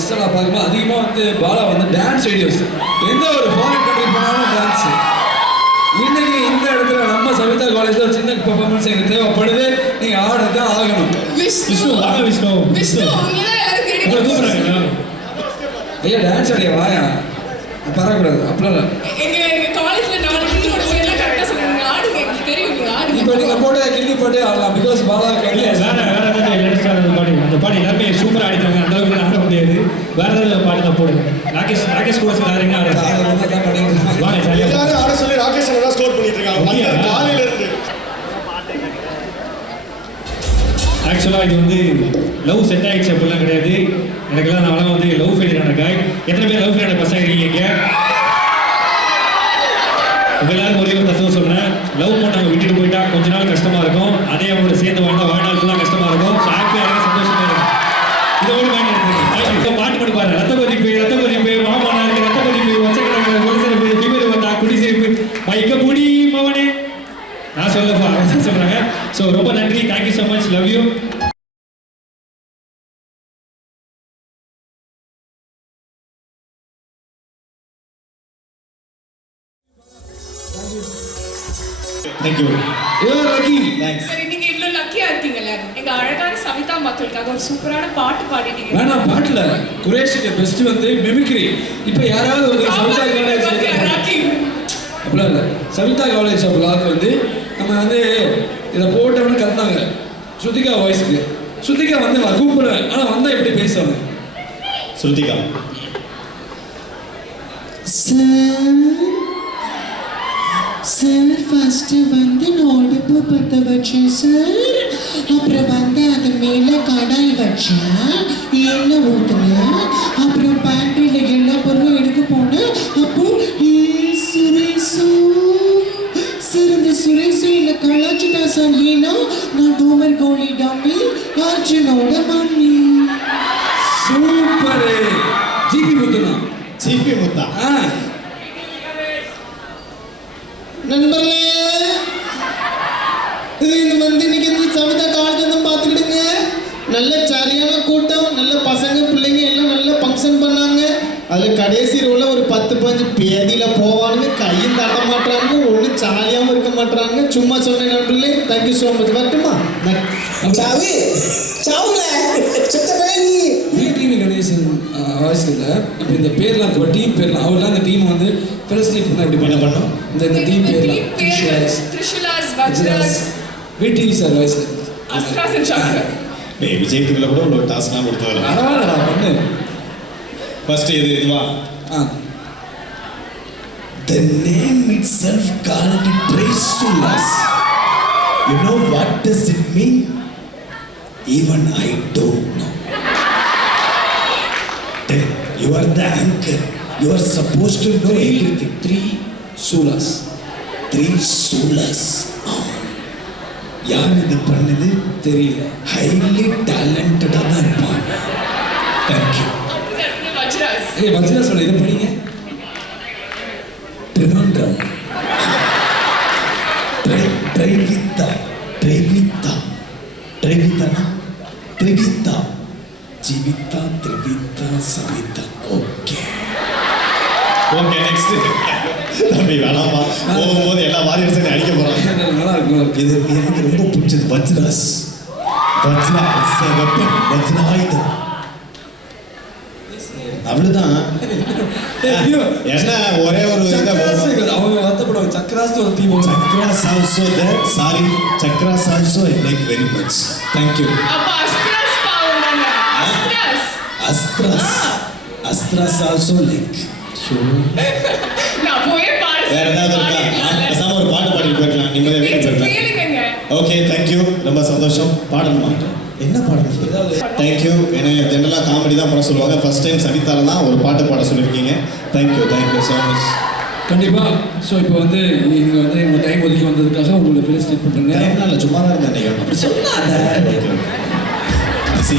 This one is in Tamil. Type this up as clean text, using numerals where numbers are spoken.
இன்ஸ்டால பார்க்கும்போது அதிகமாக வந்து பாலா வந்து டான்ஸ் வீடியோஸ் எந்த ஒரு ஃபாரின் கண்ட்ரி போனாலும் டான்ஸ். இன்னைக்கு இந்த இடத்துல நம்ம சவிதா காலேஜ்ல ஒரு சின்ன பெர்ஃபார்மன்ஸ் எனக்கு தேவைப்படுது. நீங்க ஆடத்தான் ஆகணும். விஷ்ணு வாங்க விஷ்ணு. விஷ்ணு உங்களை கூப்பிடுறாங்க. ஐயா டான்ஸ் ஆடியா வாயா பரவாயில்ல அப்படிலாம் எங்க காலேஜ்ல 4 பேரோட பேர்லாம் கரெக்டா சொல்லுங்க. ஆடுங்க எனக்கு தெரியும் நீங்க ஆடுங்க. இப்போ நீங்க போட்டு கிள்ளி போட்டு ஆடலாம். பிகாஸ் பாலா இல்ல வேற ஏதாவது லேட்டஸ்டான பாடி அந்த பாடி எல்லாமே சூப்பரா ஆடிட்டாங்க. அந்த அளவுக்கு ஆட முடியாது. வேற ஏதாவது பாடி தான் போடுங்க. ராகேஷ் கூட யாருங்க வாங்க சரியா எல்லாரும் ஆட சொல்லி ராகேஷ் அண்ணா ஸ்கோர் பண்ணிட்டு இருக்காங்க காலையில இருந்து. ஆக்சுவலாக இது வந்து லவ் செட் ஆகிடுச்சு அப்படிலாம் கிடையாது. எனக்குலாம் நான் வந்து லவ் ஃபெயிலியர் ஆன காய். எத்தனை பேர் லவ் ஃபெயிலியர் பசங்க இருக்கீங்க? உங்க எல்லாரும் ஒரே ஒரு தத்துவம் சொல்கிறேன். லவ் பண்ணவங்க விட்டுட்டு போயிட்டா கொஞ்ச நாள் கஷ்டமாக இருக்கும். அதே அவங்களோட சேர்ந்து வாழ்நாள் ஃபுல்லாக கஷ்டமாக இருக்கும். ஸோ ஹாப்பியாக இருங்க, சந்தோஷமாக இருக்கும். இதை ஒரு மைண்ட் எடுத்துக்கோங்க. பாட்டு பண்ணி பாரு. ரத்த கொதிப்பு மாமனா இருக்கு, ரத்த கொதிப்பு வச்சக்கிழங்கு கொலுசிறப்பு திமிரு வந்தா குடிசிறப்பு மைக்க புடி மவனே நான் சொல்லப்பா சொல்கிறாங்க. ஸோ ரொம்ப நன்றி. Thank you so much. Love you. Thank you. You're lucky. Thanks. சரி நீங்க இவ்வளவு லக்கியா இருக்கீங்கல்ல. எங்க அழகான சவிதா மக்களுக்காக ஒரு சூப்பரான பாட்டு பாடிட்டீங்க. வேணா பாட்டுல குரேஷிக்கு பெஸ்ட் வந்து மிமிக்ரி. இப்போ யாராவது ஒரு சவிதா காலேஜ் அப்படிலாம் இல்லை. சவிதா காலேஜ் ஆஃப் லாக்கு வந்து நம்ம வந்து இதை போட்டோம்னு கத்துனாங்க ஸ்ருதிகா வாய்ஸுக்கு. ஸ்ருதிகா வந்து கூப்பிடுவேன் ஆனால் வந்தால் எப்படி பேசுவாங்க? ஸ்ருதிகா சார் ஃபர்ஸ்ட் வந்து நோடுப்பு பற்ற வச்சேன் சார். அப்புறம் வந்து அது மேலே கடாய் வச்சேன், எண்ணெய் ஊற்றினேன். அப்புறம் பேண்ட்ரியில் எல்லா பொருளும் எடுக்க போனேன். அப்போ சுரேசு சார் இந்த சுரேசு இல்லை கலாச்சிட்டா சார். ஏன்னா நான் டோமர் கோலி டம்மி அர்ஜுனோட மம்மி. சூப்பர். ஜிபி முத்துனா ஜிபி முத்தா. நண்பர்களே இது வந்து இன்னைக்கு இந்த சவிதா காலேஜ் தான் பார்த்துக்கிடுங்க. நல்ல சரியான கூட்டம், நல்ல பசங்க பிள்ளைங்க எல்லாம் நல்ல ஃபங்க்ஷன் பண்ணாங்க. அதில் கடைசி ரோவில் ஒரு 10-15 பேதியில் போவானுங்க, கையும் தட்ட மாட்டாங்க, ஒன்றும் ஜாலியாகவும் இருக்க மாட்டாங்க. சும்மா சொன்னேன் நண்பர்களே. Thank you so much. வரட்டுமா? சாவு சாவுல டிவி கணேசன் வாய்ஸ் இல்லை. இப்போ இந்த பேர்லாம் டீம் பேர்லாம் அவர்லாம் அந்த டீம் வந்து ஃபெலிசிட்டேட் பண்ண இப்படி பண்ண பண்ணோம். இந்த டீம் பேர்லாம் த்ரிஷுலாஸ் வஜ்ராஸ் விடிவி சார் வாய்ஸ் அஸ்ராஸ் அண்ட் சக்கர. விஜய் டிவில கூட ஒரு டாஸ்க்லாம் கொடுத்தாரு. பரவாயில்லடா பண்ணு. ஃபர்ஸ்ட் இதுவா? The name itself called Trisulas. You know what does it mean? Even I don't know. Then you are the anchor. You are supposed to know everything. 3 Sulas. யார் இது பண்ணது தெரியல. ஹைலி டேலண்டடாக தான் இருப்பான். தேங்க்யூ. வஜ்ராஸ். வஜ்ராஸ் சொல்ல இதை படிங்க. Trivandrum. Trivita. Jivita, Trivita, Savita. Okay. Okay next. தம்பி வேணாமா, போகும்போது எல்லா வாரியர்ஸையும் அடிக்க போகிறாங்க. நல்லா இருக்கும். இது எனக்கு ரொம்ப பிடிச்சது. வஜ்ராஸ். வஜ்ராயுதம். அவ்வளோதான். என்ன ஒரே ஒரு அவங்க வருத்தப்படுவாங்க. சக்கராஸ் ஒரு team. Chakras also there. Sorry, Chakras also I like very much. Thank you. அப்ப அஸ்ராஸ் பாவங்க. Astras also like. நான் போய் பாடு. வேற ஏதாவது இருக்கா? பேசாம ஒரு பாட்டு பாடிட்டு போயிருக்கலாம். நிம்மதியாக வீட்டுக்கு போயிருக்கலாம். Okay thank you. ரொம்ப சந்தோஷம். பாடணுமா? என்ன பாடணும்? தேங்க்யூ. ஏன்னா ஜென்ரலாக காமெடி தான் பண்ண சொல்லுவாங்க. ஃபர்ஸ்ட் டைம் சவிதால தான் ஒரு பாட்டு பாட சொல்லியிருக்கீங்க. Thank you so much. கண்டிப்பாக. ஸோ இப்போ வந்து நீங்கள் வந்து உங்கள் டைம் ஒதுக்கி வந்ததுக்காக உங்களுக்கு ஃபெலிசிட்டேட் பண்ணுறேன். டைம்லாம் இல்லை, சும்மா தான் இருந்தேன். சொல்லாத. ஓகே.